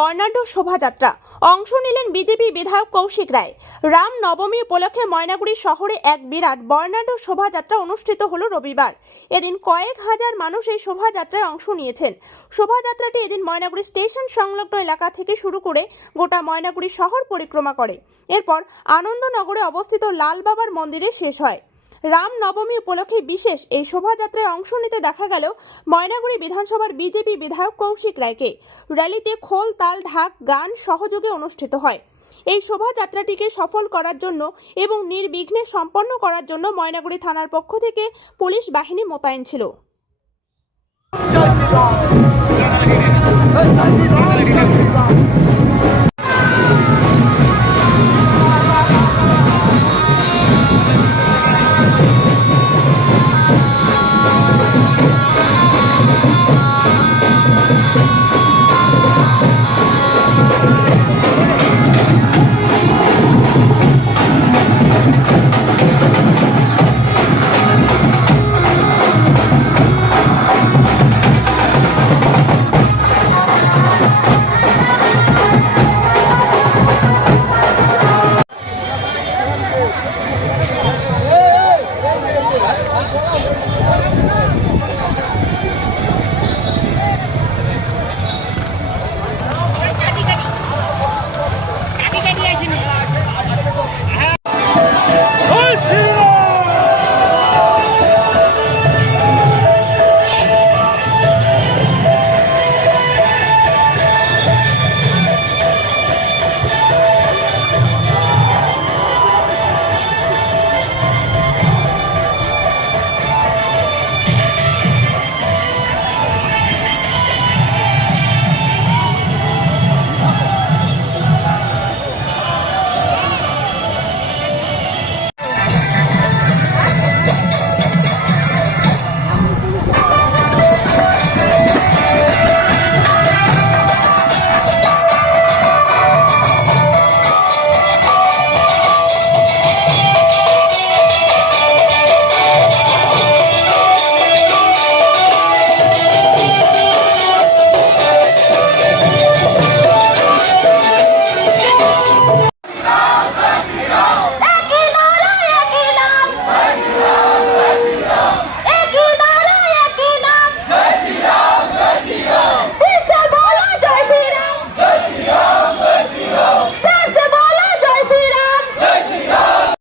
বর্ণাঢ্য শোভাযাত্রা। অংশ নিলেন বিজেপি বিধায়ক কৌশিক রায়। রাম নবমী উপলক্ষে ময়নাগুড়ি শহরে এক বিরাট বর্ণাঢ্য শোভাযাত্রা অনুষ্ঠিত হলো রবিবার। এদিন কয়েক হাজার মানুষ এই শোভাযাত্রায় অংশ নিয়েছেন। শোভাযাত্রাটি এদিন ময়নাগুড়ি স্টেশন সংলগ্ন এলাকা থেকে শুরু করে গোটা ময়নাগুড়ি শহর পরিক্রমা করে। এরপর আনন্দনগরে অবস্থিত লাল বাবার মন্দিরে শেষ হয়। রাম নবমী উপলক্ষে বিশেষ এই শোভাযাত্রায় অংশ নিতে দেখা গেল ময়নাগুড়ি বিধানসভার বিজেপি বিধায়ক কৌশিক রায়কে। র্যালিতে খোল, তাল, ঢাক, গান সহযোগে অনুষ্ঠিত হয়। এই শোভাযাত্রাটিকে সফল করার জন্য এবং নির্বিঘ্নে সম্পন্ন করার জন্য ময়নাগুড়ি থানার পক্ষ থেকে পুলিশ বাহিনী মোতায়েন ছিল।